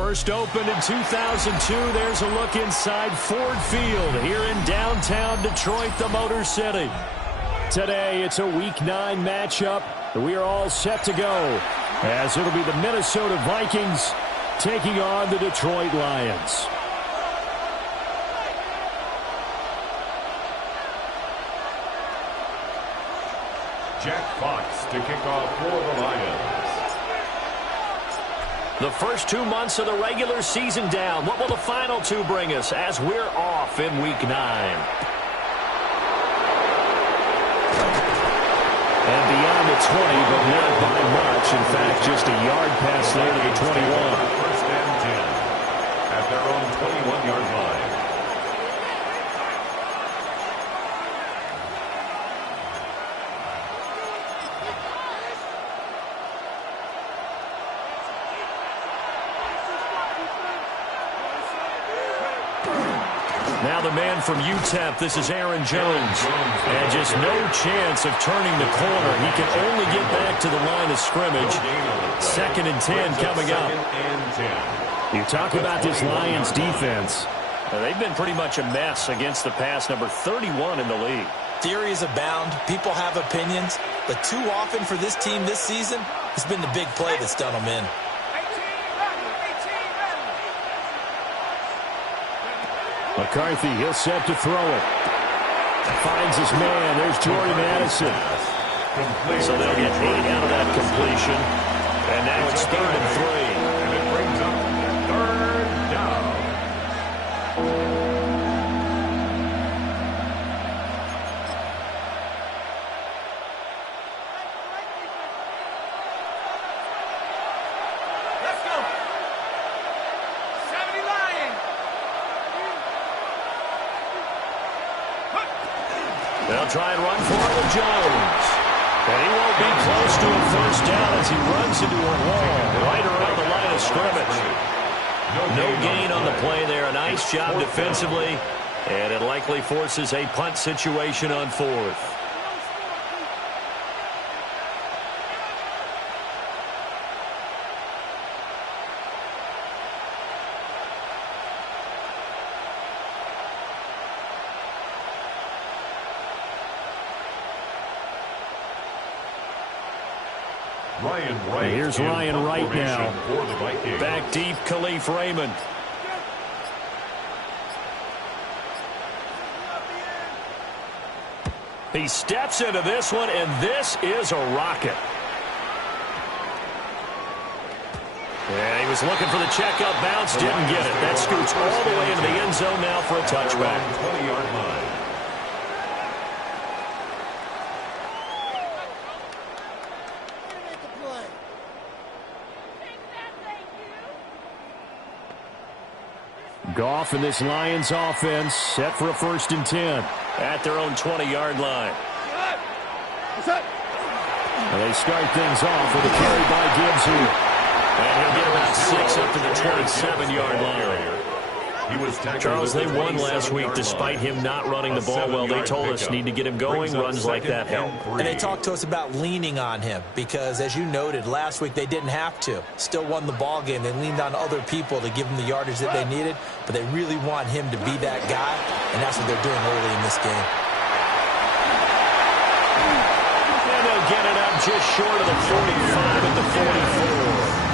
First opened in 2002. There's a look inside Ford Field here in downtown Detroit, the Motor City. Today, it's a Week 9 matchup. We are all set to go, as it'll be the Minnesota Vikings taking on the Detroit Lions. Jack Fox to kick off for the Lions. The first 2 months of the regular season down. What will the final 2 bring us as we're off in Week 9? And beyond the 20, but not by much. In fact, just a yard pass there to the 21. First and 10 at their own 21-yard line. Now the man from UTEP, this is Aaron Jones. And just no chance of turning the corner. He can only get back to the line of scrimmage. 2nd and 10 coming up. You talk about this Lions defense. They've been pretty much a mess against the pass, number 31 in the league. Theories abound. People have opinions. But too often for this team this season, it's been the big play that's done them in. McCarthy, he'll set to throw it. Finds his man. There's Jordan Addison. So they'll get 8 out of that completion. And now it's 3rd and 3. And it brings up 3rd down. Let's go. 70 Lions. They'll try and run for it with Jones. And he won't be close to a first down as he runs into a wall right around the line of scrimmage. No gain on the play there. A nice job defensively. And it likely forces a punt situation on 4th. Wright. Here's Ryan Wright now. For the Vikings. Back deep, Khalif Raymond. He steps into this one, and this is a rocket. And he was looking for the checkup bounce, didn't get it. That scoots all the way into the end zone now for a touchback. 20-yard line. Goff and this Lions offense set for a 1st and 10 at their own 20-yard line. And they start things off with a carry by Gibbs here. And he'll get about 6 up to the 27-yard line. Charles, they won last week despite him not running the ball well. They told us need to get him going. Runs like that help. And they talked to us about leaning on him because, as you noted, last week they didn't have to. Still won the ball game. They leaned on other people to give them the yardage that they needed, but they really want him to be that guy, and that's what they're doing early in this game. And they'll get it up just short of the 45 at the 44.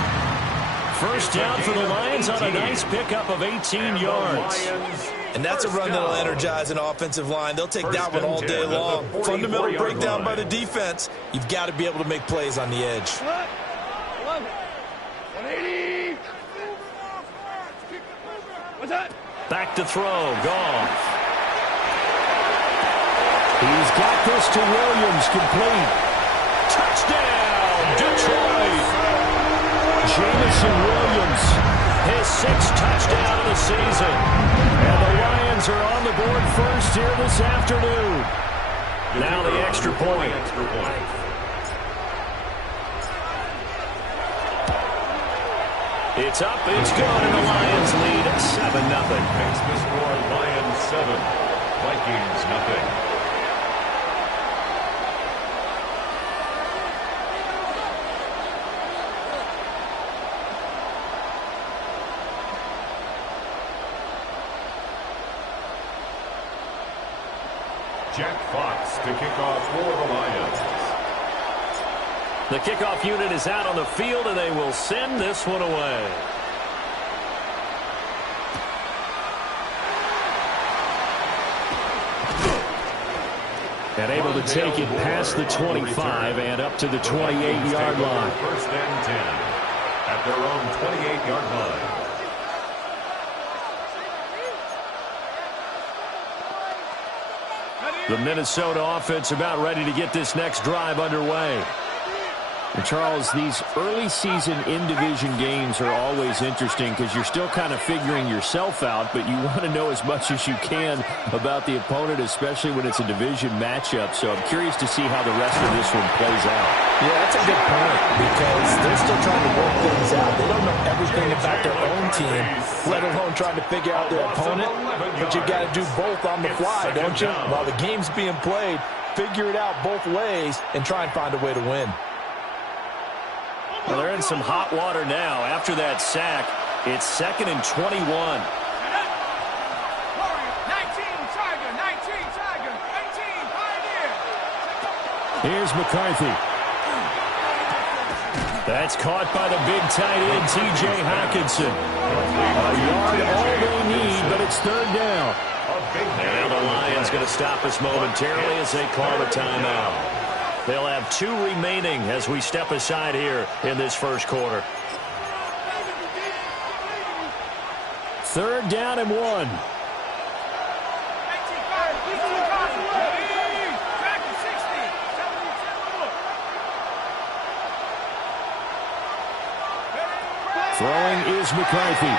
First down for the Lions on a nice pickup of 18 yards. And that's a run that'll energize an offensive line. They'll take that one all day long. Fundamental breakdown by the defense. You've got to be able to make plays on the edge. 180. Back to throw. Goff. He's got this to Williams, complete. Touchdown, Detroit. Jamison Williams, his 6th touchdown of the season. And the Lions are on the board first here this afternoon. Now the extra point. It's up, it's good, and the Lions lead 7-0. Makes the score Lions 7, Vikings nothing. Jack Fox to kick off for the Lions. The kickoff unit is out on the field, and they will send this one away. And able to take it past the 25 and up to the 28-yard line. First and 10 at their own 28-yard line. The Minnesota offense about ready to get this next drive underway. And Charles, these early season in-division games are always interesting because you're still kind of figuring yourself out, but you want to know as much as you can about the opponent, especially when it's a division matchup. So I'm curious to see how the rest of this one plays out. Yeah, that's a good point because they're still trying to work things out. They don't know everything about their own team, let alone trying to figure out their opponent. But you got to do both on the fly, don't you? While the game's being played, figure it out both ways and try and find a way to win. Well, they're in some hot water now. After that sack, it's 2nd and 21. 19 Tiger, 19 Tiger, 18 Pioneer. Here's McCarthy. That's caught by the big tight end, T.J. Hockenson. A yard all they need, but it's 3rd down. And now the Lions going to stop us momentarily as they call a timeout. They'll have 2 remaining as we step aside here in this first quarter. 3rd down and 1. Throwing is McCarthy.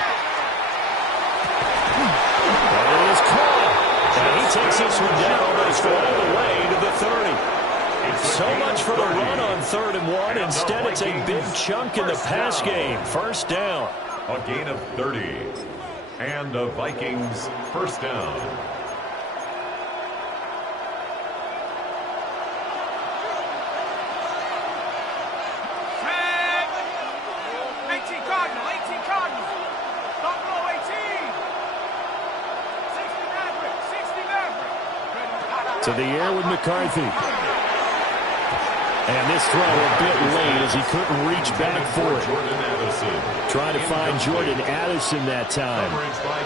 That is caught. And he takes this one down almost all the way to the 30. So much for the run on 3rd and 1. Instead, it's a big chunk in the pass game. First down. A gain of 30. And the Vikings first down. Flag. 18 Cardinal, 18 Cardinal. Don't blow 18. 60 Maverick, 60 Maverick. To the air with McCarthy. And this throw a bit late as he couldn't reach back for it. Trying to find Jordan Addison that time.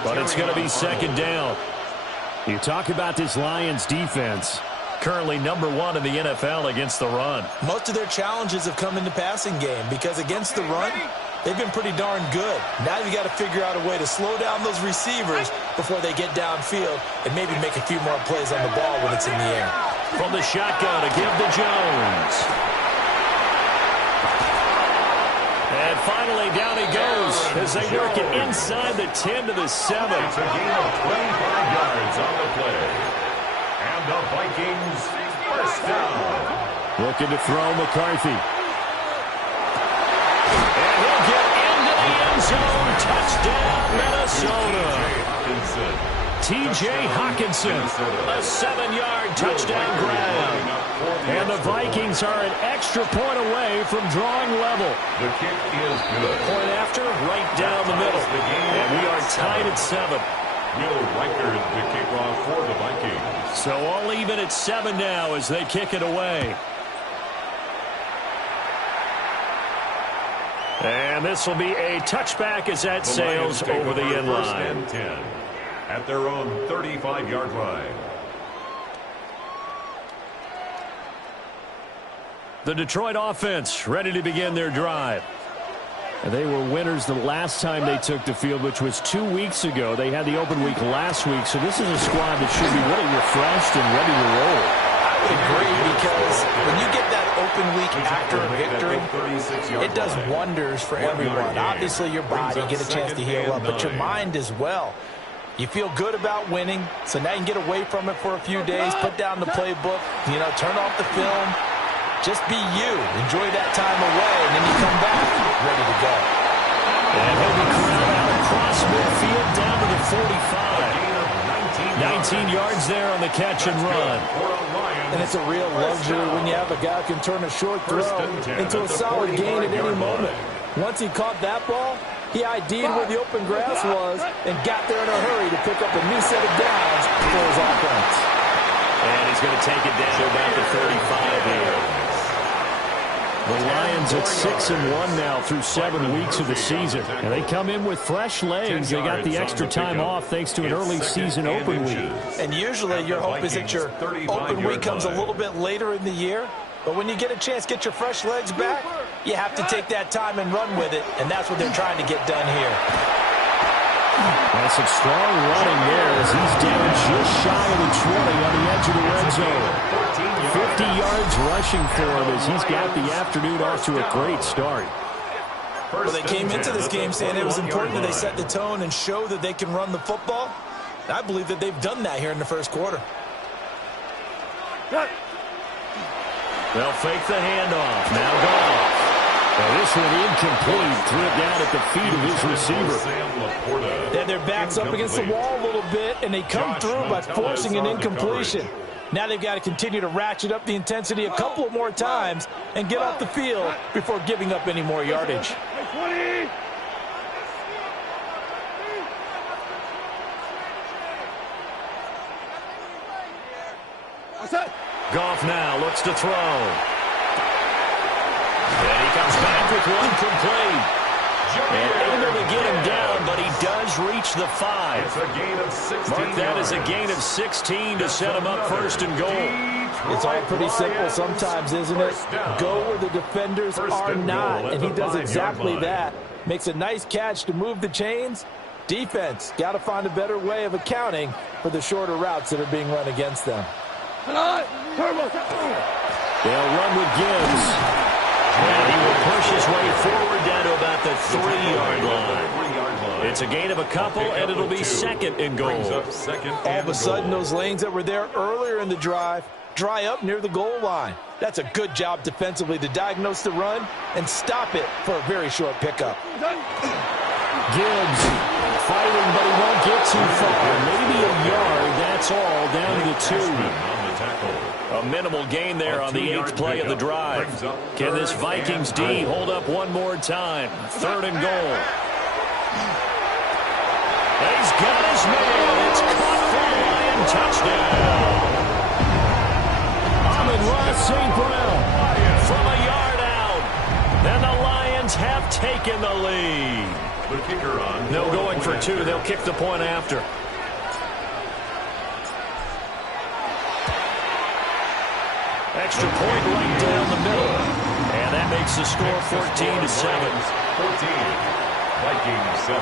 But it's going to be 2nd down. You talk about this Lions defense. Currently number 1 in the NFL against the run. Most of their challenges have come in the passing game because against the run, they've been pretty darn good. Now you got to figure out a way to slow down those receivers before they get downfield and maybe make a few more plays on the ball when it's in the air. From the shotgun to give to Jones. And finally down he goes as they work it inside the 10 to the 7. It's a gain of 25 yards on the play. And the Vikings first down. Looking to throw McCarthy. And he'll get into the end zone. Touchdown, Minnesota. T.J. Hockenson, a 7-yard touchdown grab. And the Vikings are an extra point away from drawing level. The kick is good. Point after, right down the middle. And we are tied at 7. Will Riker the kickoff for the Vikings. So all even at 7 now as they kick it away. And this will be a touchback as that sails over the end line. First and 10 at their own 35-yard line. The Detroit offense ready to begin their drive. And they were winners the last time they took the field, which was 2 weeks ago. They had the open week last week, so this is a squad that should be really refreshed and ready to roll. I would agree because when you get that open week after a victory, it does wonders for everyone. Obviously, your body, get a chance to heal up, but your mind as well. You feel good about winning, so now you can get away from it for a few days, put down the playbook, turn off the film. Just be you. Enjoy that time away, and then you come back ready to go. And he'll be corralled out across midfield down to the 45. 19 yards there on the catch and run. And it's a real luxury when you have a guy who can turn a short throw into a solid gain at any moment. Once he caught that ball, he ID'd where the open grass was and got there in a hurry to pick up a new set of downs for his offense. And he's going to take it down to about the 35 here. The Lions at 6-1 now through 7 weeks of the season. And they come in with fresh legs. They got the extra time off thanks to an early season open week. And usually your hope is that your open week comes a little bit later in the year. But when you get a chance to get your fresh legs back, you have to take that time and run with it. And that's what they're trying to get done here. That's some strong running there as he's down just shy of the 20 on the edge of the red zone. 50 yards rushing for him as he's got the afternoon off to a great start. Well, they came into this game saying it was important that they set the tone and show that they can run the football. And I believe that they've done that here in the first quarter. They'll fake the handoff. Now Goff. Well, this one incomplete. Threw it down at the feet of his receiver. They had their backs up against the wall a little bit, and they come through by forcing an incompletion. Now they've got to continue to ratchet up the intensity a couple more times and get off the field before giving up any more yardage. Goff now looks to throw. And he comes back with one complete. And able to get him down, but he does reach the 5. It's a gain of 16 Mark that as a gain of 16 to set him up first and goal. It's all pretty simple sometimes, isn't it? Go where the defenders are not, and he does exactly that. Makes a nice catch to move the chains. Defense, got to find a better way of accounting for the shorter routes that are being run against them. They'll run with Gibbs. And he will push his way forward down to about the 3-yard line. It's a gain of a couple, and it'll be second and goal. All of a sudden, those lanes that were there earlier in the drive dry up near the goal line. That's a good job defensively to diagnose the run and stop it for a very short pickup. Gibbs fighting, but he won't get too far. Maybe a yard, that's all, down to the 2. A minimal gain there on the 8th play of the drive. Can this Vikings D hold up one more time? 3rd and goal. He's got his man. It's caught for a Lion touchdown. Amon-Ra St. Brown from a yard out. And the Lions have taken the lead. The kicker on. No going for 2. They'll kick the point after. Extra point right down the middle. And that makes the score 14-7. 14. Vikings 7.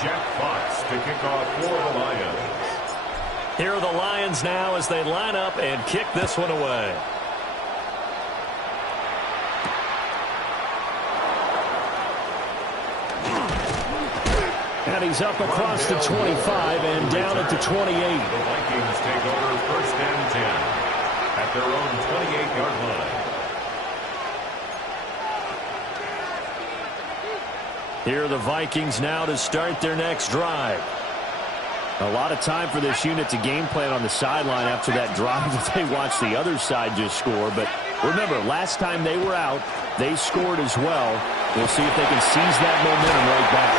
Jack Fox to kick off for the Lions. Here are the Lions now as they line up and kick this one away. And he's up across the 25 and down at the 28. The Vikings take over 1st and 10 at their own 28-yard line. Here are the Vikings now to start their next drive. A lot of time for this unit to game plan on the sideline after that drive that they watched the other side just score. But remember, last time they were out, they scored as well. We'll see if they can seize that momentum right back.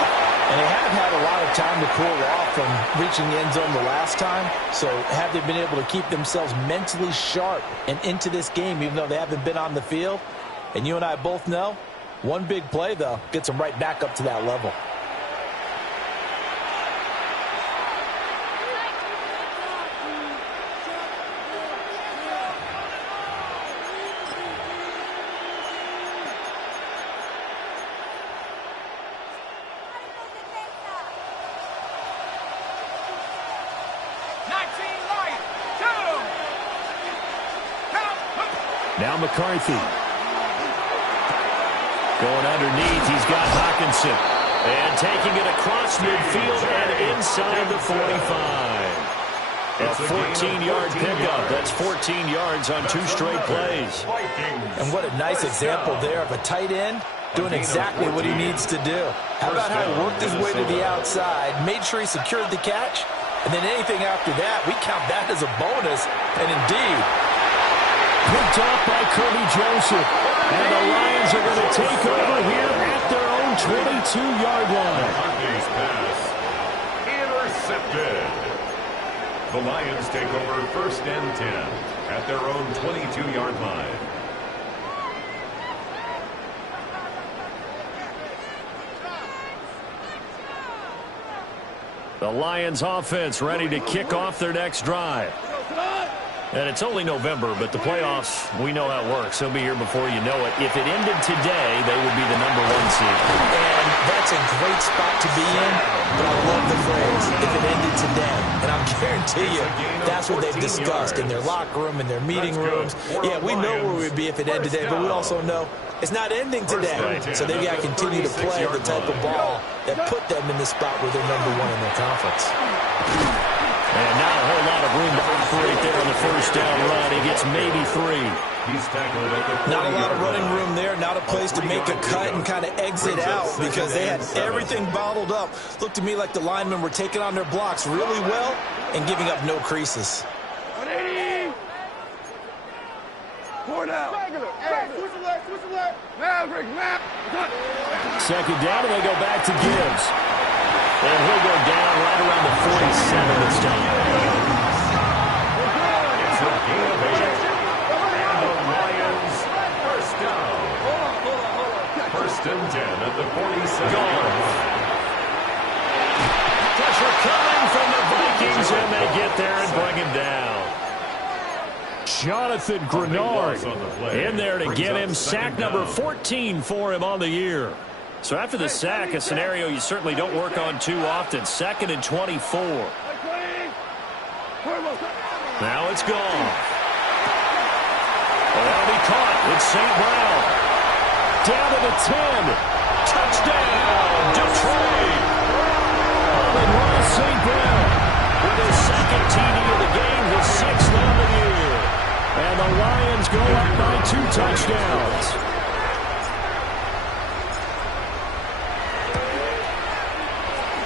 And they have had a lot of time to cool off from reaching the end zone the last time. So have they been able to keep themselves mentally sharp and into this game, even though they haven't been on the field? And you and I both know, one big play, though, gets them right back up to that level. Now McCarthy. Going underneath, he's got Hawkinson. And taking it across midfield and inside the 45. A 14-yard pickup. That's 14 yards on 2 straight plays. And what a nice example there of a tight end doing exactly what he needs to do. How about how he worked his way to the outside, made sure he secured the catch, and then anything after that, we count that as a bonus. And indeed, picked off by Kirby Joseph. And the Lions are going to take over here at their own 22-yard line. Pass intercepted. The Lions take over 1st and 10 at their own 22-yard line. The Lions offense ready to kick off their next drive. And it's only November, but the playoffs, we know how it works. They'll be here before you know it. If it ended today, they would be the #1 seed. And that's a great spot to be in, but I love the phrase, if it ended today. And I'll guarantee you, that's what they've discussed in their locker room, in their meeting rooms. Yeah, we know where we'd be if it ended today, but we also know it's not ending today. So they've got to continue to play the type of ball that put them in the spot where they're #1 in their conference. And not a whole lot of room to operate there on the 1st down run. He gets maybe 3. He's tackled at the not a lot of running line. room there. Not a place to make a cut and kind of exit out because they had everything bottled up. Looked to me like the linemen were taking on their blocks really well and giving up no creases. 180. 4 now. Switch the leg, switch the leg. Maverick. 2nd down, and they go back to Gibbs. And he'll go down right around the 47 this time. It's a gain of 8. And the Lions 1st down. 1st and 10 at the 47-yard line. Pressure coming from the Vikings, and they get there and bring him down. Jonathan Grenard in there to get him. Sack number 14 for him on the year. So after the sack, a scenario you certainly don't work on too often. 2nd and 24. Now it's gone. Well, that'll be caught. It's St. Brown. Down to the 10. Touchdown, Detroit. Amon-Ra St. Brown with his 2nd TD of the game, his 6th on the year. And the Lions go up by 2 touchdowns.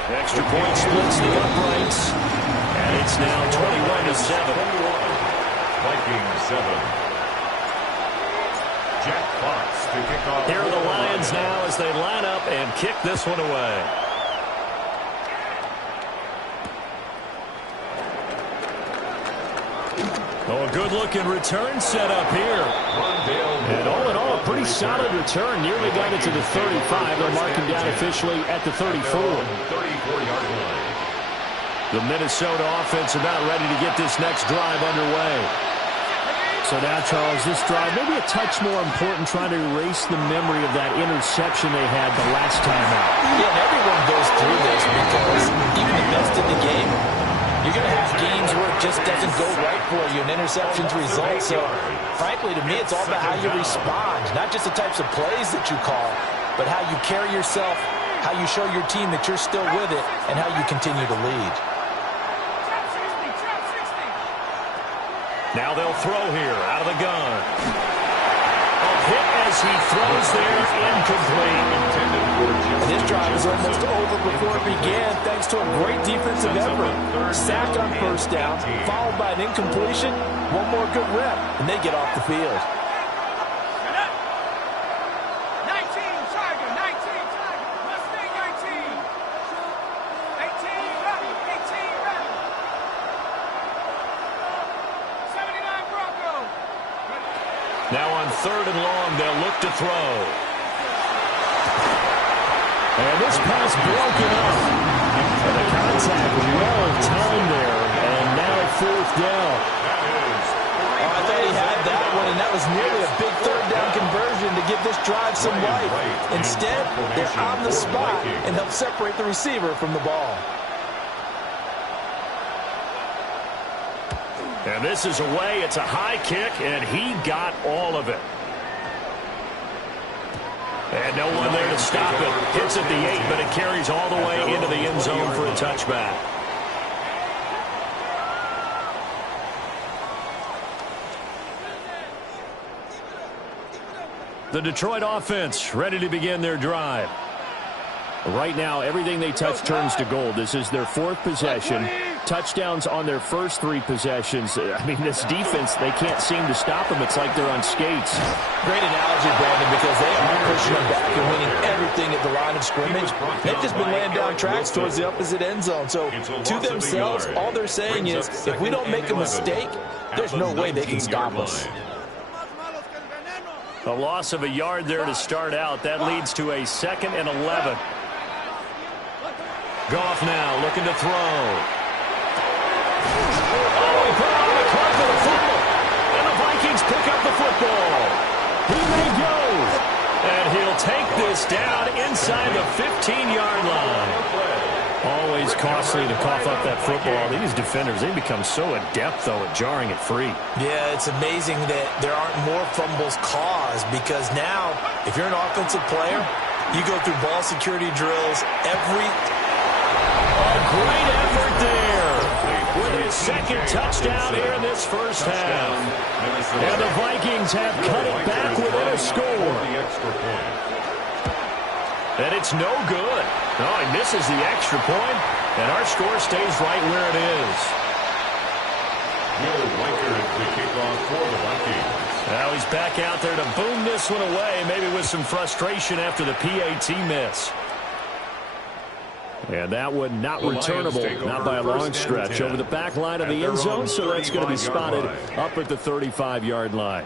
Extra point splits the uprights. And it's now 21-7. Vikings 7. Jack Fox to kick off. Here are the Lions now as they line up and kick this one away. Oh, a good-looking return set up here. And all in all, a pretty solid return. Nearly got it to the 35. They'll mark him down officially at the 34. 34-yard line. The Minnesota offense about ready to get this next drive underway. So now, Charles, this drive may be a touch more important, trying to erase the memory of that interception they had the last time out. Yeah, and everyone goes through this because even the best in the game, you're going to have games where it just doesn't go right for you, and interceptions result. So, frankly, to me, it's all about how you respond, not just the types of plays that you call, but how you carry yourself, how you show your team that you're still with it, and how you continue to lead. Now they'll throw here out of the gun. A hit as he throws there, incomplete. And this drive is almost over before it began thanks to a great defensive effort. Sack on 1st down, followed by an incompletion. One more good rep, and they get off the field. 19, Tiger, 19, Tiger. Mustang 19. 18, Rebel, 18, Rebel. 79, Bronco. Now on 3rd and long, they'll look to throw. And this pass broken up. And the contact well timed there. And now 4th down. Oh, I thought he had that one, and that was nearly a big 3rd down conversion to give this drive some life. Instead, they're on the spot and help separate the receiver from the ball. And this is away. It's a high kick, and he got all of it. And no one there to stop it. Hits at the 8, but it carries all the way into the end zone for a touchback. The Detroit offense ready to begin their drive. Right now, everything they touch turns to gold. This is their 4th possession. touchdowns on their first 3 possessions. I mean, this defense, they can't seem to stop them. It's like they're on skates. Great analogy, Brandon, because they are pushing them back and winning everything at the line of scrimmage. They've just been laying down tracks towards the opposite end zone. So to themselves, all they're saying is, if we don't make a mistake, there's no way they can stop us. A loss of a yard there to start out. That leads to a 2nd and 11. Goff now looking to throw. Oh, he put on the clock for the fumble. And the Vikings pick up the football. He may go. And he'll take this down inside the 15-yard line. Always costly to cough up that football. These defenders, they become so adept, though, at jarring it free. Yeah, it's amazing that there aren't more fumbles caused, because now, if you're an offensive player, you go through ball security drills every... Great effort there with his 2nd touchdown here in this first half. And the Vikings have cut it back within a score. And it's no good. No, he misses the extra point, and our score stays right where it is. Will Riker is the kickoff for the Vikings. Now he's back out there to boom this one away, maybe with some frustration after the PAT miss. And that one not returnable, not by a long stretch. Over the back line of the end zone, so that's going to be spotted up at the 35-yard line.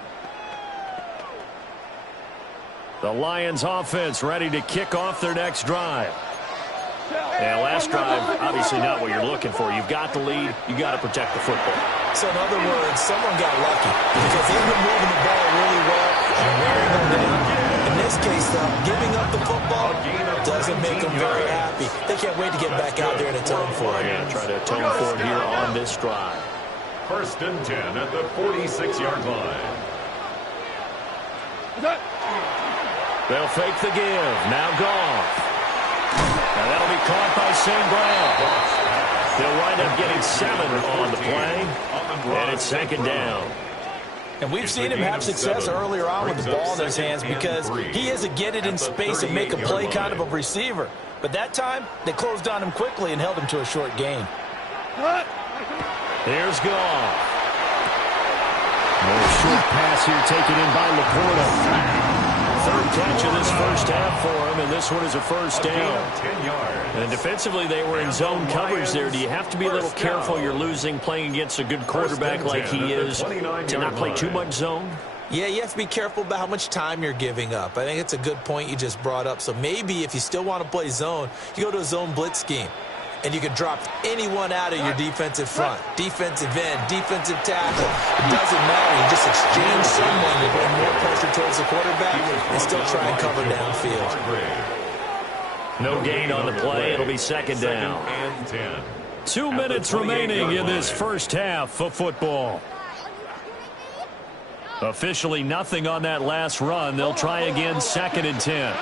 The Lions offense ready to kick off their next drive. And last drive, obviously not what you're looking for. You've got the lead. You got to protect the football. So in other words, someone got lucky, because they've been moving the ball really well and wearing them down. In this case, though, giving up the football doesn't make them very happy. They can't wait to get back out there and atone for it. Yeah, try to atone for it here on this drive. 1st and 10 at the 46-yard line. They'll fake the give. Now Goff. Now that'll be caught by St. Brown. They'll wind up getting 7 on the play. And it's 2nd down. And we've seen him have success earlier on with the ball in his hands, because he is a get it in space and make a play kind of a receiver. But that time, they closed on him quickly and held him to a short gain. Here's Goff. A short pass here taken in by Laporta. 3rd catch of this first half for him, and this one is a 1st down. And defensively, they were in zone coverage there. Do you have to be a little careful? You're losing playing against a good quarterback like he is to not play too much zone? Yeah, you have to be careful about how much time you're giving up. I think it's a good point you just brought up. So maybe if you still want to play zone, you go to a zone blitz scheme. And you can drop anyone out of your defensive front. Defensive end, defensive tackle. It doesn't matter. You just exchange someone to bring more pressure towards the quarterback and still try and cover downfield. No gain on the play. It'll be 2nd down. 2 minutes remaining in this first half of football. Officially nothing on that last run. They'll try again, 2nd and 10.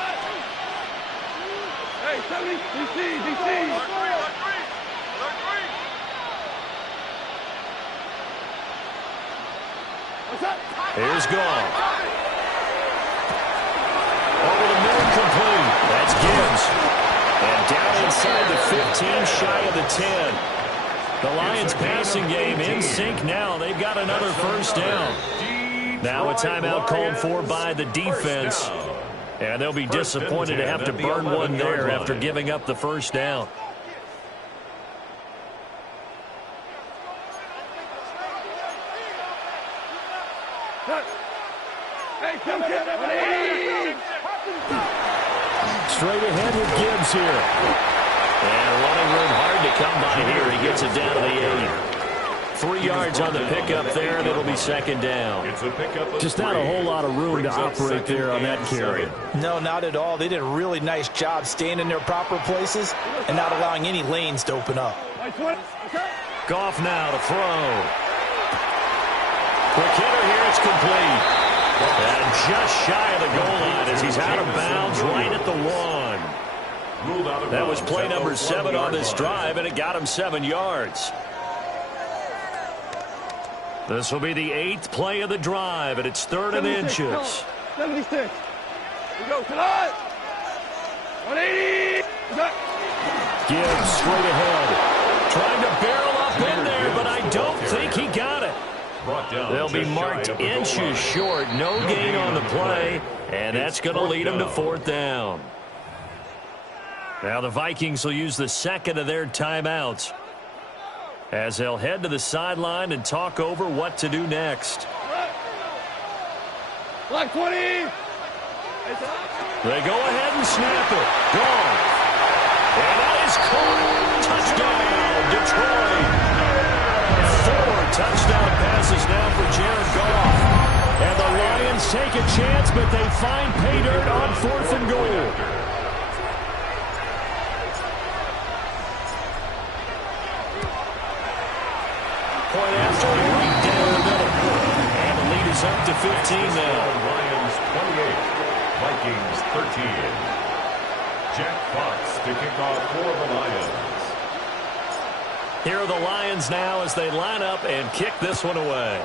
Here's Goff. Over the middle, complete. That's Gibbs. And down inside the 15, shy of the 10. The Lions passing game in sync now. They've got another 1st down. Now a timeout called for by the defense. And they'll be disappointed to have to burn one there after giving up the 1st down. Straight ahead with Gibbs here. And running room hard to come by here. He gets it down to the 8. 3 yards on the pickup there, and it'll be 2nd down. Just not a whole lot of room to operate there on that carry. No, not at all. They did a really nice job staying in their proper places and not allowing any lanes to open up. Goff now to throw. Quick hitter here, it's complete. And just shy of the goal line as he's out of bounds right at the 1. That was play number 7 on this drive, and it got him 7 yards. This will be the 8th play of the drive, and it's 3rd and inches. 76. We go tonight. 180. Gibbs straight ahead. Trying to barrel up brought down. They'll be marked inches short. No gain on the play, and that's going to lead them to 4th down. Now the Vikings will use the second of their timeouts as they'll head to the sideline and talk over what to do next. Black 20. They go ahead and snap it. Gone. And that is caught. Touchdown, Detroit. 4 touchdown passes now for Jared Goff. And the Lions take a chance, but they find pay dirt on 4th and goal. Point after right down the middle. And the lead is up to 15 now. Lions 28, Vikings 13. Jack Fox to kick off for the Lions. Here are the Lions now as they line up and kick this one away.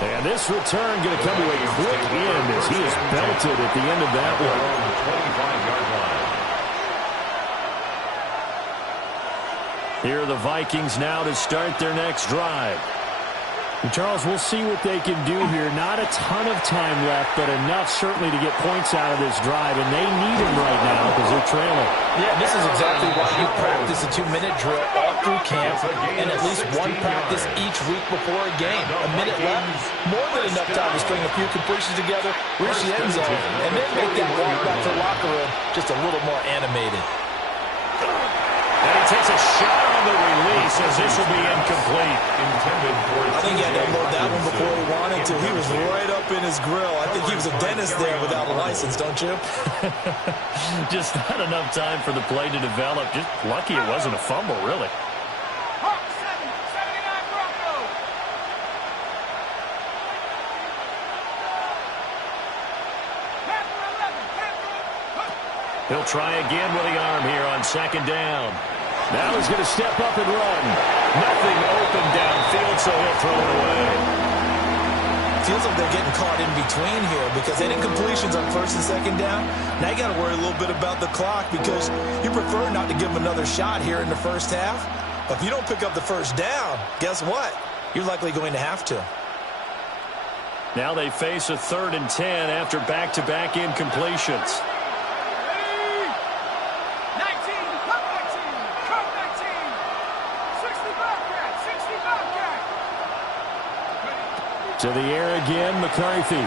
And this return going to come to a quick end as he is belted at the end of that one. On the 25-yard line. Here are the Vikings now to start their next drive. And Charles, we'll see what they can do here. Not a ton of time left, but enough certainly to get points out of this drive, and they need them right now because they're trailing. Yeah, this is exactly why you practice a 2-minute drill all through camp and at least one practice each week before a game. A minute left, more than enough time to string a few completions together, reach the end zone, and then make that walk back to the locker room just a little more animated. And he takes a shot on the release as this will be incomplete. I think he had to unload that one before he wanted to. He was right up in his grill. I think he was a dentist there without a license, don't you? Just not enough time for the play to develop. Just lucky it wasn't a fumble, really. Hawk 7, 79 Broncos. Panther 11, Panther. He'll try again with the arm here on 2nd down. Now he's going to step up and run. Nothing open downfield, so he'll throw it away. Feels like they're getting caught in between here because they did completions on 1st and 2nd down. Now you got to worry a little bit about the clock because you prefer not to give them another shot here in the first half. But if you don't pick up the 1st down, guess what? You're likely going to have to. Now they face a 3rd and 10 after back-to-back incompletions. 19, To the air again, McCarthy.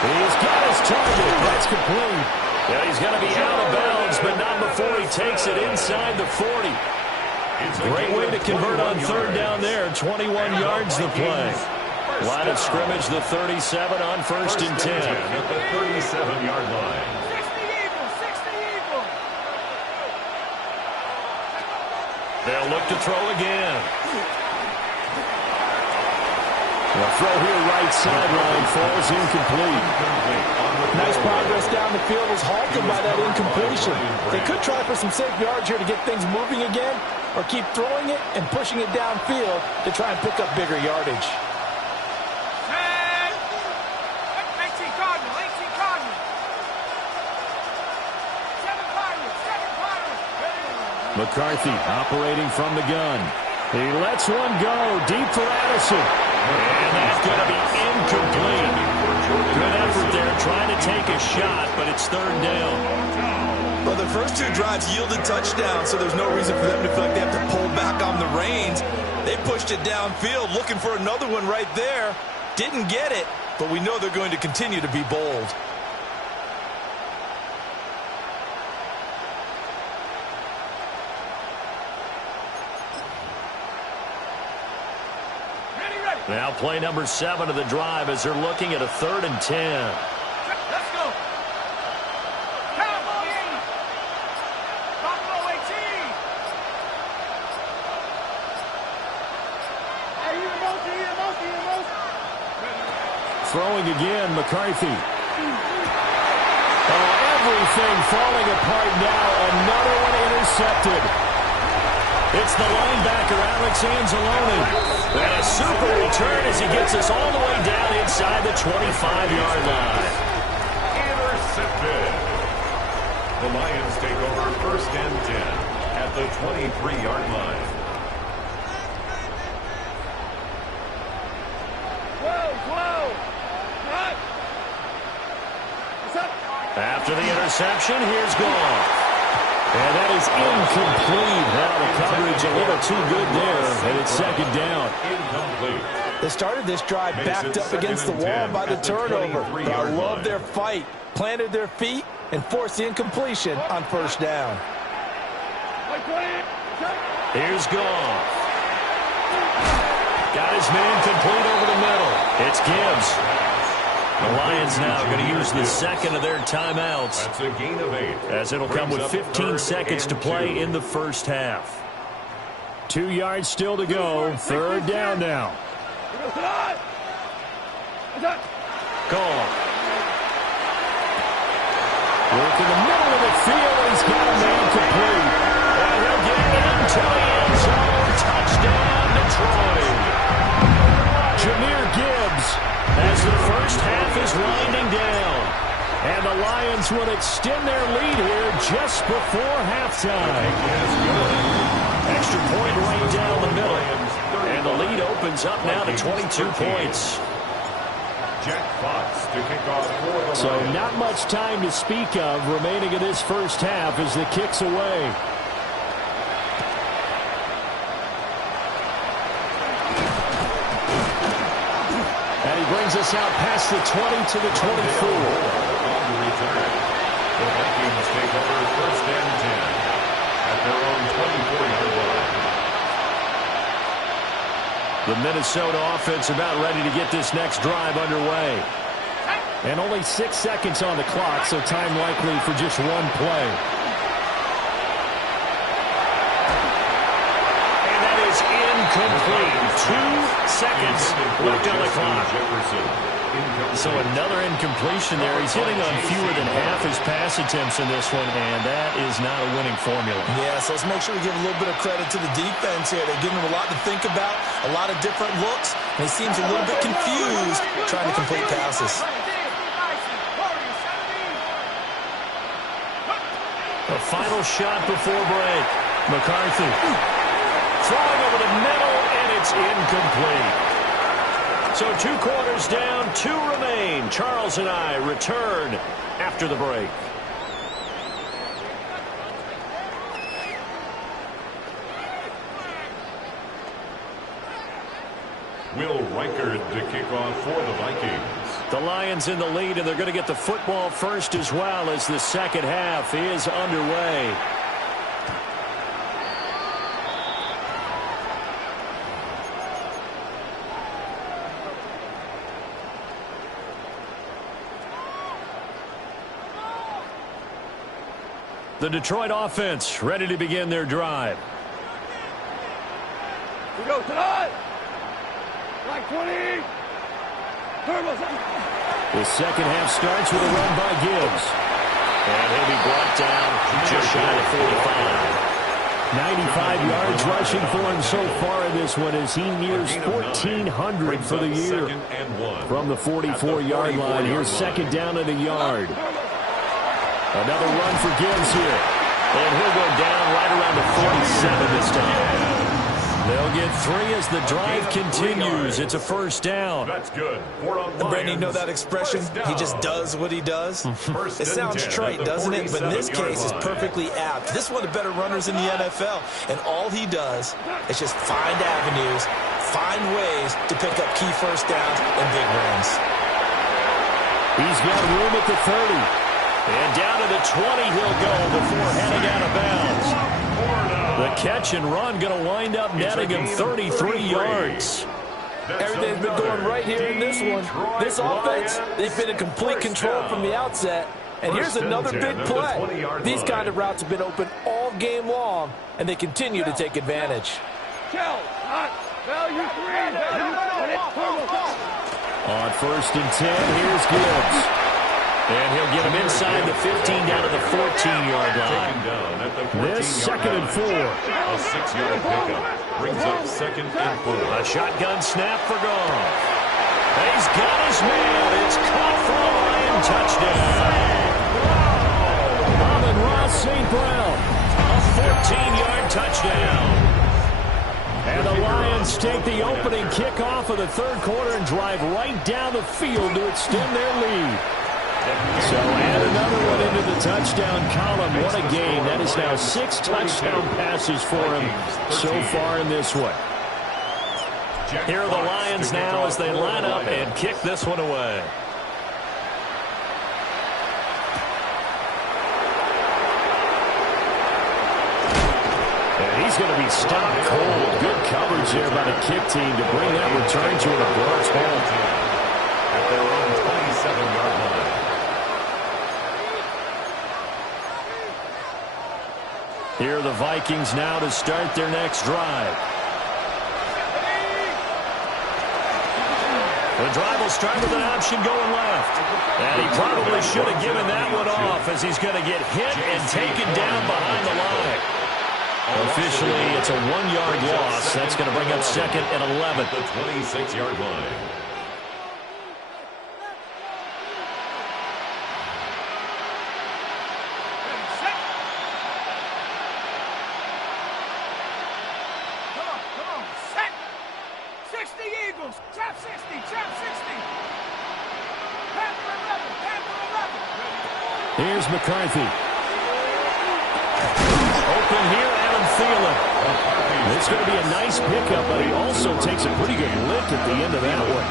He's got his target. That's complete. Yeah, he's going to be out of bounds, but not before he takes it inside the 40. Great way to convert on 3rd down there. 21 yards the play. Line of scrimmage, the 37 on 1st and 10. At the 37-yard line. 60 Eagles, 60 Eagles. They'll look to throw again. The throw here right sideline falls incomplete. Nice progress down the field was halted by that incompletion. They could try for some safe yards here to get things moving again, or keep throwing it and pushing it downfield to try and pick up bigger yardage. 18 Cardinal, 18 Cardinal. 7 Pirates, 7 Pirates. McCarthy operating from the gun. He lets one go deep for Addison. And that's going to be incomplete. Good effort there trying to take a shot, but it's 3rd down. Well, the first 2 drives yielded touchdowns, so there's no reason for them to feel like they have to pull back on the reins. They pushed it downfield, looking for another one right there. Didn't get it, but we know they're going to continue to be bold. Now play number 7 of the drive as they're looking at a 3rd and 10. Let's go. Cowboy 80. Buffalo 18. Hey, you emotion. Throwing again, McCarthy. Oh, everything falling apart now. Another one intercepted. It's the linebacker, Alex Anzalone. And a super return as he gets us all the way down inside the 25-yard line. Intercepted. The Lions take over 1st and 10 at the 23-yard line. After the interception, here's Goff. And that is incomplete. Now the coverage a little too good there, and it's 2nd down. Incomplete. They started this drive backed up against the wall by the turnover. But I love their fight. Planted their feet and forced the incompletion on 1st down. Here's Goff. Got his man complete over the middle. It's Gibbs. The Lions now going to use the 2nd of their timeouts. That's a gain of 8. As it'll come with 15 seconds to play in the 1st half. 2 yards still to go. 3rd down now. Goff. Work in the middle of the field. He's got a man complete. And he'll get into the end zone. Touchdown, Detroit. Jahmyr Gibbs, as the 1st half is winding down. And the Lions will extend their lead here just before halftime. Extra point right down the middle. And the lead opens up now to 22 points. Jack Fox to kick off for the So Lions. not much time to speak of remaining in this 1st half as the kick's away. And he brings us out past the 20 to the 24. On the return, the Vikings take over 1st and 10 at their own 24-yard line. The Minnesota offense about ready to get this next drive underway. And only 6 seconds on the clock, so time likely for just one play. And that is incomplete. 2 seconds left on the clock. So another incompletion there. He's hitting on fewer than half his pass attempts in this one, and that is not a winning formula. Yeah, so let's make sure we give a little bit of credit to the defense here. They're giving him a lot to think about, a lot of different looks, and he seems a little bit confused trying to complete passes. The final shot before break. McCarthy throwing over the middle, and it's incomplete. So 2 quarters down, 2 remain. Charles and I return after the break. Will Reichard to kick off for the Vikings. The Lions in the lead, and they're going to get the football first as well as the 2nd half is underway. The Detroit offense ready to begin their drive. We go tonight. Like 20. The 2nd half starts with a run by Gibbs. And he'll be brought down just shy of 45. 95 yards rushing for him so far in this one as he nears 1,400 for the year. From the 44-yard line, here's 2nd down and a yard. Another run for Gibbs here. And he'll go down right around the 47 this time. They'll get 3 as the drive continues. It's a 1st down. That's good. And Brandon, you know that expression? He just does what he does. It sounds trite, doesn't it? But in this case, it's perfectly apt. This is one of the better runners in the NFL. And all he does is just find avenues, find ways to pick up key 1st downs and big runs. He's got room at the 30. And down to the 20 he'll go before heading out of bounds. The catch and run going to wind up netting him 33 yards. Everything's been going right here in this one. This offense, they've been in complete control from the outset. And here's another big play. These kind of routes have been open all game long, and they continue to take advantage. On 1st and 10, here's Gibbs. And he'll get him inside the 15 down to the 14-yard line. This 2nd and 4. A 6-yard pickup brings up 2nd and 4. A shotgun snap for Goff. He's got his man. It's caught for a Lion touchdown. Amon-Ra Brown. A 14-yard touchdown. And the Lions take the opening kickoff of the third quarter and drive right down the field to extend their lead. So add another one into the touchdown column. What a game. That is now 6 touchdown passes for him so far in this one. Here are the Lions now as they line up and kick this one away. And he's going to be stopped cold. Good coverage there by the kick team to bring that return to an abrupt halt. At their own 27-yard line. Here are the Vikings now to start their next drive. The drive will start with an option going left. And he probably should have given that one off as he's going to get hit and taken down behind the line. Officially, it's a 1-yard loss. That's going to bring up second and 11. The 26-yard line. Trap 60, trap 60. Panther 11, Panther 11. Here's McCarthy. Open here, Adam Thielen. It's going to be a nice pickup, but he also takes a pretty good lick at the end of that one.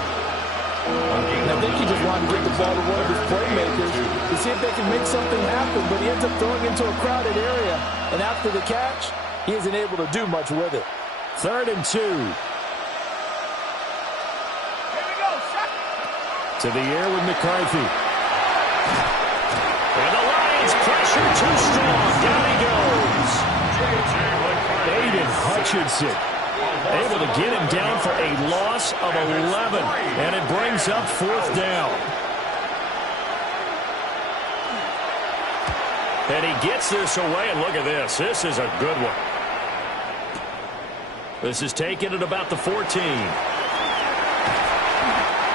And I think he just wanted to get the ball to one of his playmakers to see if they can make something happen, but he ends up throwing into a crowded area. And after the catch, he isn't able to do much with it. 3rd and 2. To the air with McCarthy. And the Lions pressure too strong. Down he goes. Aiden Hutchinson able to get him down for a loss of 11. And it brings up 4th down. And he gets this away, and look at this. This is a good one. This is taken at about the 14.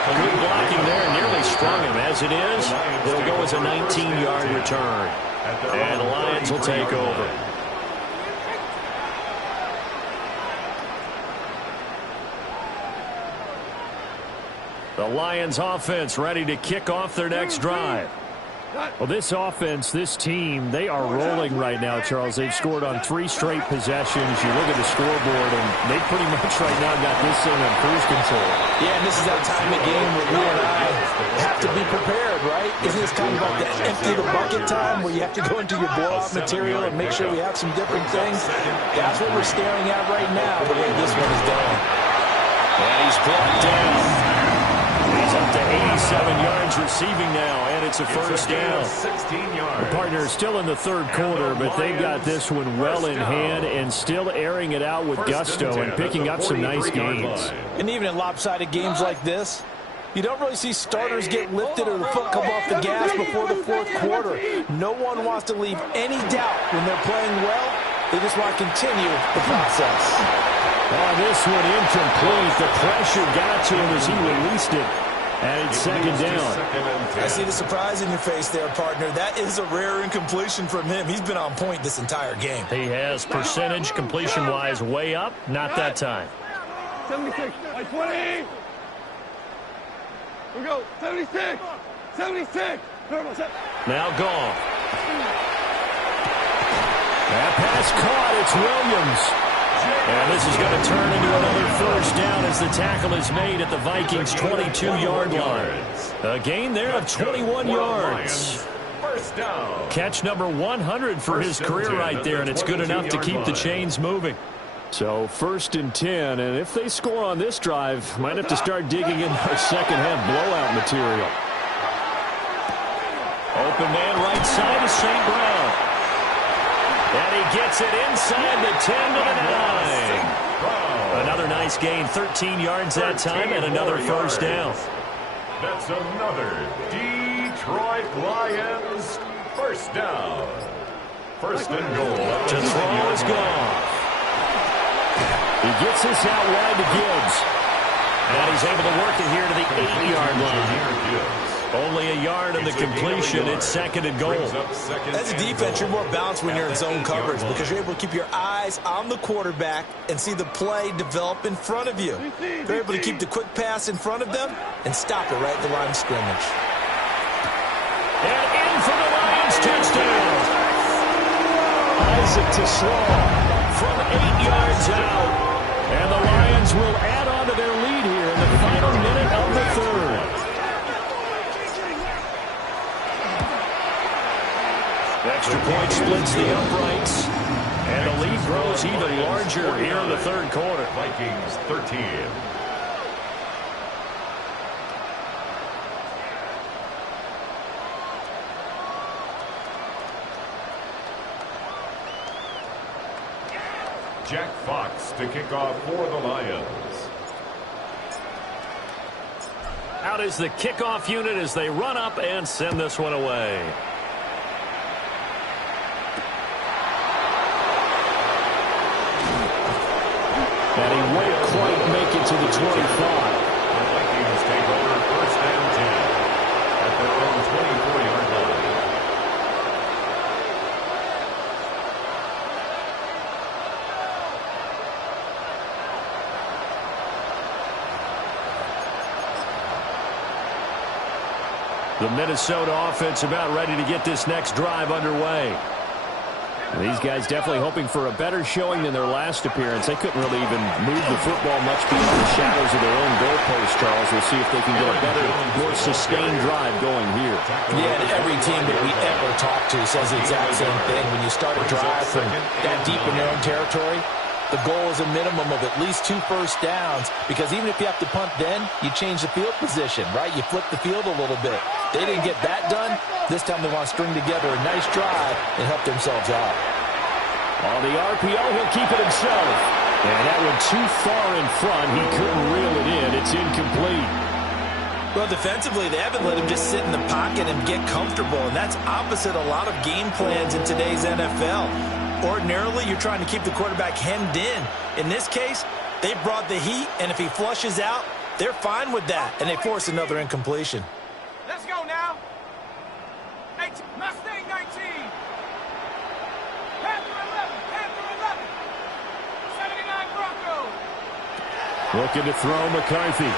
Good blocking there, nearly sprung him. As it is, it'll go as a 19-yard return. And the Lions will take over. The Lions offense ready to kick off their next drive. Well, this offense, this team, they are rolling right now, Charles. They've scored on 3 straight possessions. You look at the scoreboard, and they pretty much right now got this thing on cruise control. Yeah, and this is that time of game where you and I have to be prepared, right? Isn't this kind of like the empty the bucket time where you have to go into your blowout material and make sure we have some different things? That's what we're staring at right now, the way this one is going. And he's brought down. He's up to 87 yards receiving now, and it's a first down. 16 yards. The partner is still in the 3rd quarter, but they've got this one well in hand and still airing it out with gusto and picking up some nice gains. And even in lopsided games like this, you don't really see starters get lifted or the foot come off the gas before the 4th quarter. No one wants to leave any doubt when they're playing well. They just want to continue the process. On this one, incomplete. The pressure got to him as he released it. And it's 2nd down. I see the surprise in your face there, partner. That is a rare incompletion from him. He's been on point this entire game. He has percentage completion-wise way up. Not that time. 76, like 20. Here we go, 76, 76. Now gone. That pass caught. It's Williams. And this is going to turn into another first down as the tackle is made at the Vikings' 22-yard line. A gain there of 21 yards. First down. Catch number 100 for his career right there, and it's good enough to keep the chains moving. So 1st and 10, and if they score on this drive, might have to start digging in our second-half blowout material. Open man right side to St. Brown. And he gets it inside the 10 to the 9. Another nice gain, 13 yards that time, and another first down. That's another Detroit Lions first down. 1st and goal. To throw is gone. He gets this out wide to Gibbs. And he's able to work it here to the 8-yard line. Only a yard in the completion. It's second and goal. As a defense, you're more balanced when you're in zone coverage because you're able to keep your eyes on the quarterback and see the play develop in front of you. You're able to keep the quick pass in front of them and stop it right at the line of scrimmage. And in for the Lions touchdown. Isaac to Slaw from 8 yards out. And the Lions will add on to their lead here in the final minute of the third. Extra point splits the uprights. And the lead grows even larger here in the third quarter. Vikings 13. Jack Fox to kick off for the Lions. Out is the kickoff unit as they run up and send this one away. And he won't quite make it to the 25. The Vikings take over first and 10 at their own 24-yard line. The Minnesota offense about ready to get this next drive underway. These guys definitely hoping for a better showing than their last appearance. They couldn't really even move the football much beyond the shadows of their own goalpost, Charles. We'll see if they can get a better, more sustained drive going here. Yeah, and every team that we ever talk to says the exact same thing. When you start a drive from that deep in their own territory, the goal is a minimum of at least 2 first downs, because even if you have to punt then, you change the field position, right? You flip the field a little bit. They didn't get that done. This time they want to string together a nice drive and help themselves out. On the RPO, he'll keep it himself. And that one too far in front. He couldn't reel it in. It's incomplete. Well, defensively, they haven't let him just sit in the pocket and get comfortable, and that's opposite a lot of game plans in today's NFL. Ordinarily, you're trying to keep the quarterback hemmed in. In this case, they brought the heat, and if he flushes out, they're fine with that, and they force another incompletion. Let's go now. Mustang 19. Panther 11. Panther 11. 79 Broncos. Looking to throw McCarthy.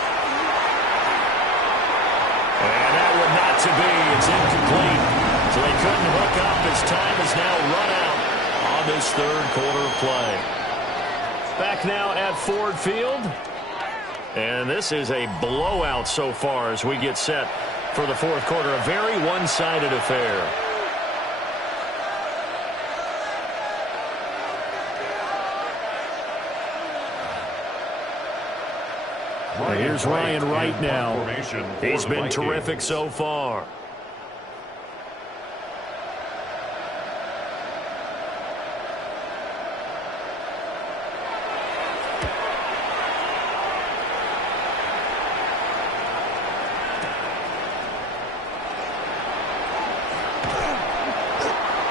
And that one not to be. It's incomplete. So they couldn't hook up as time is now run out on this third quarter play. Back now at Ford Field. And this is a blowout so far as we get set for the fourth quarter. A very one-sided affair. Here's Ryan Wright now. He's been terrific so far.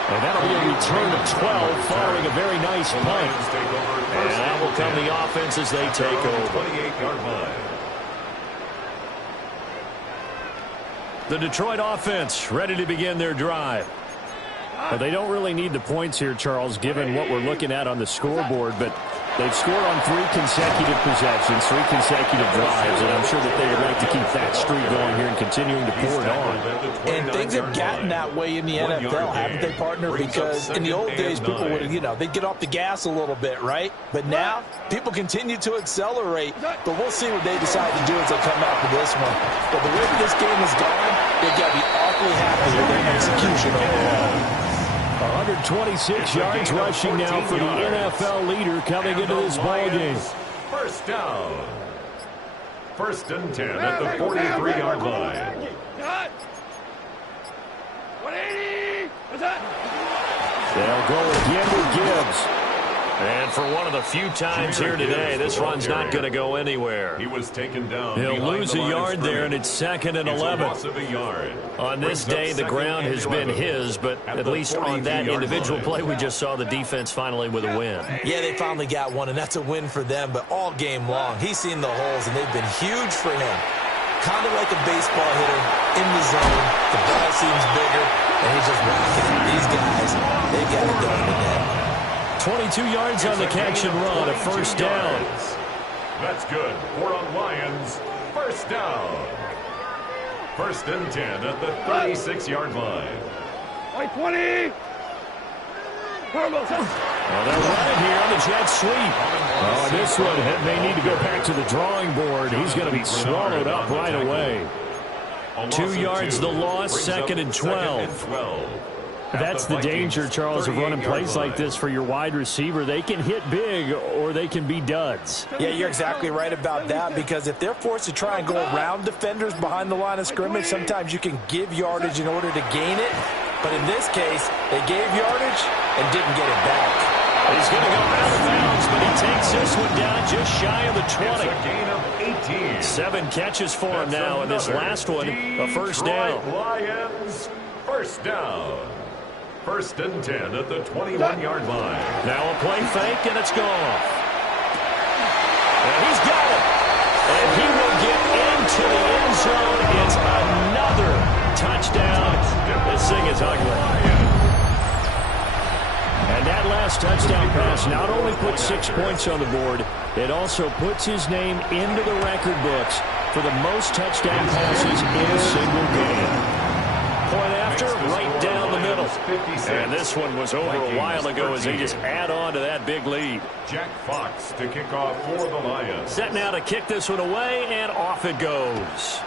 And that'll be a return of 12 following a very nice punt. And that will come the offense as they take over. 28-yard line. The Detroit offense ready to begin their drive. Well, they don't really need the points here, Charles, given what we're looking at on the scoreboard, but they've scored on 3 consecutive possessions, 3 consecutive drives, and I'm sure that they would like to keep that streak going here and continuing to pour it on. And things have gotten that way in the NFL, haven't they, partner? Because in the old days, people would, they'd get off the gas a little bit, right? But now, people continue to accelerate, but we'll see what they decide to do as they come out for this one. But the way that this game has gone, they've got to be awfully happy with their execution overall. 126 yards rushing now for the NFL leader coming into this ballgame. First down. First and 10 at the 43-yard line. 180. They'll go again with Gibbs. And for one of the few times here today, this run's not going to go anywhere. He was taken down. He'll lose a yard there, and it's second and 11. On this day, the ground has been his, but at least on that individual play, we just saw the defense finally with a win. Yeah, they finally got one, and that's a win for them, but all game long, he's seen the holes, and they've been huge for him. kind of like a baseball hitter in the zone. The ball seems bigger, and he's just whacking it. These guys, they got it going today. 22 yards on the catch and run, a first down. That's good. For a Lions, first down. First and 10 at the 36-yard line. 20. Well, they'll run it here on the jet sweep. Oh, this one, they need to go back to the drawing board. He's going to be swallowed up right away. 2 yards the loss, second and 12. That's the danger, Charles, of running plays like this for your wide receiver. They can hit big or they can be duds. Yeah, you're exactly right about that, because if they're forced to try and go around defenders behind the line of scrimmage, sometimes you can give yardage in order to gain it. But in this case, they gave yardage and didn't get it back. He's going to go out of bounds, but he takes this one down just shy of the 20. It's a gain of 18. 7 catches for him now, and this last one, a first down. Lions, first down. First and 10 at the 21-yard line. Now a play fake, and it's gone. And he's got it. And he will get into the end zone. It's another touchdown. This thing is ugly. And that last touchdown pass not only puts 6 points on the board, it also puts his name into the record books for the most touchdown passes in a single game. Point after, right down the middle. And this one was over a while ago as they just add on to that big lead. Jack Fox to kick off for the Lions. Set now to kick this one away, and off it goes.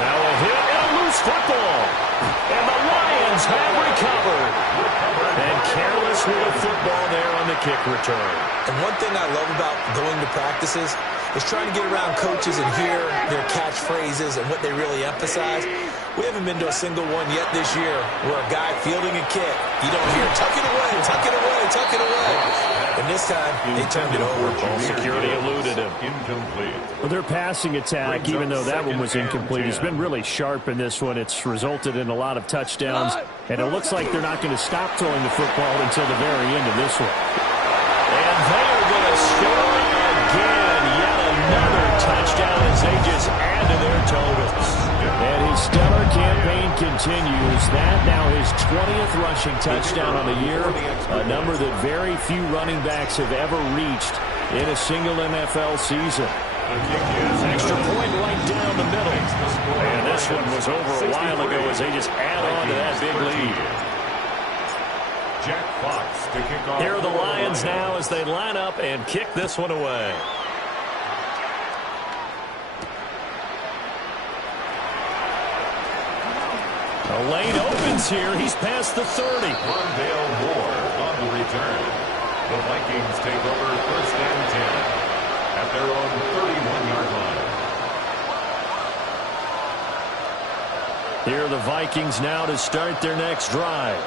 Now a hit and a loose football. And the Lions have recovered. And careless with a football there on the kick return. And one thing I love about going to practices is trying to get around coaches and hear their catchphrases and what they really emphasize. We haven't been to a single one yet this year where a guy fielding a kick, you don't hear, tuck it away, tuck it away, tuck it away. And this time, they turned it over. Ball security eluded him. Incomplete. Well, their passing attack, even though that one was incomplete, has been really sharp in this one. It's resulted in a lot of touchdowns, and it looks like they're not going to stop throwing the football until the very end of this one. And they are going to score again. Yet another touchdown as they just add to their totals. And his stellar campaign continues. That now his 20th rushing touchdown on the year, a number that very few running backs have ever reached in a single NFL season. Extra point right down the middle. And this one was over a while ago as they just add on to that big lead. Jack Fox to kick off. Here are the Lions now as they line up and kick this one away. The lane opens here. He's past the 30. Rondale Moore on the return. The Vikings take over first and 10 at their own 31-yard line. Here are the Vikings now to start their next drive.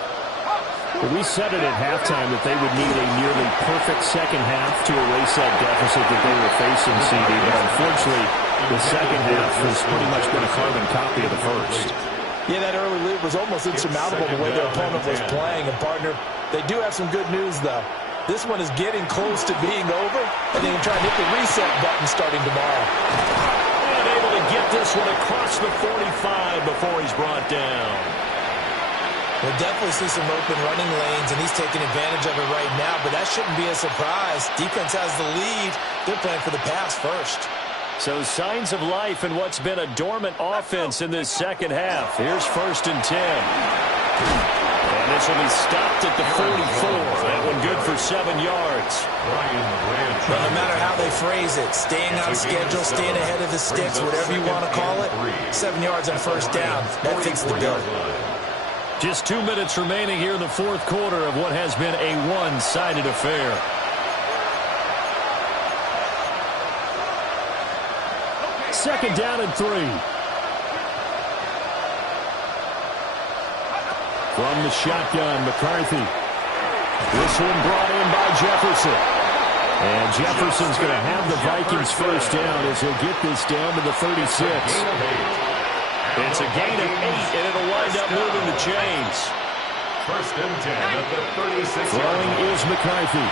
We said it at halftime that they would need a nearly perfect second half to erase that deficit that they were facing, CD. But unfortunately, the second half has pretty much been a carbon copy of the first. Yeah, that early lead was almost insurmountable the way their opponent was playing. And, partner, they do have some good news, though. This one is getting close to being over, and they can try and hit the reset button starting tomorrow. And able to get this one across the 45 before he's brought down. We'll definitely see some open running lanes, and he's taking advantage of it right now, but that shouldn't be a surprise. Defense has the lead. They're playing for the pass first. So signs of life in what's been a dormant offense in this second half. Here's first and 10. And this will be stopped at the 44. That one good for 7 yards. Well, no matter how they phrase it, staying on schedule, staying ahead of the sticks, whatever you want to call it, 7 yards on first down. That fits the bill. Just 2 minutes remaining here in the fourth quarter of what has been a one-sided affair. Second down and 3. From the shotgun, McCarthy. This one brought in by Jefferson. And Jefferson's going to have the Vikings first down as he'll get this down to the 36. It's a gain of 8, and it'll wind up moving the chains. First and 10 at the 36. Throwing is McCarthy.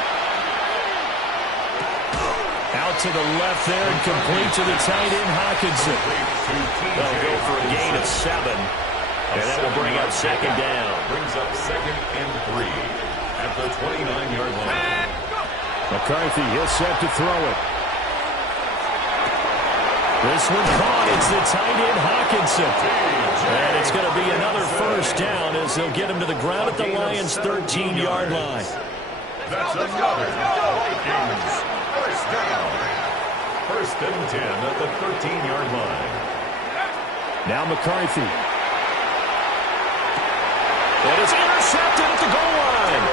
out to the left there and complete to the tight end, Hawkinson. They'll go for a gain of 7. And that will bring up second down. Brings up 2nd and 3 at the 29-yard line. McCarthy, he'll set to throw it. This one caught. It's the tight end, Hawkinson. And it's going to be another first down as they'll get him to the ground at the Lions' 13-yard line. That's another Vikings first down. 1st and 10 at the 13-yard line. Now McCarthy. It is intercepted at the goal line.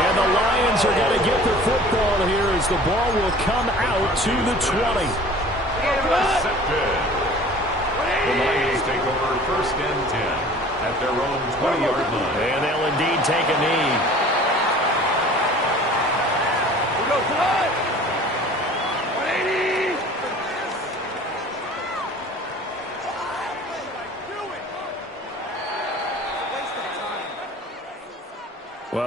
And the Lions are going to get the football here as the ball will come out to the 20. Intercepted. The Lions take over 1st and 10 at their own 20-yard line. And they'll indeed take a knee. Well,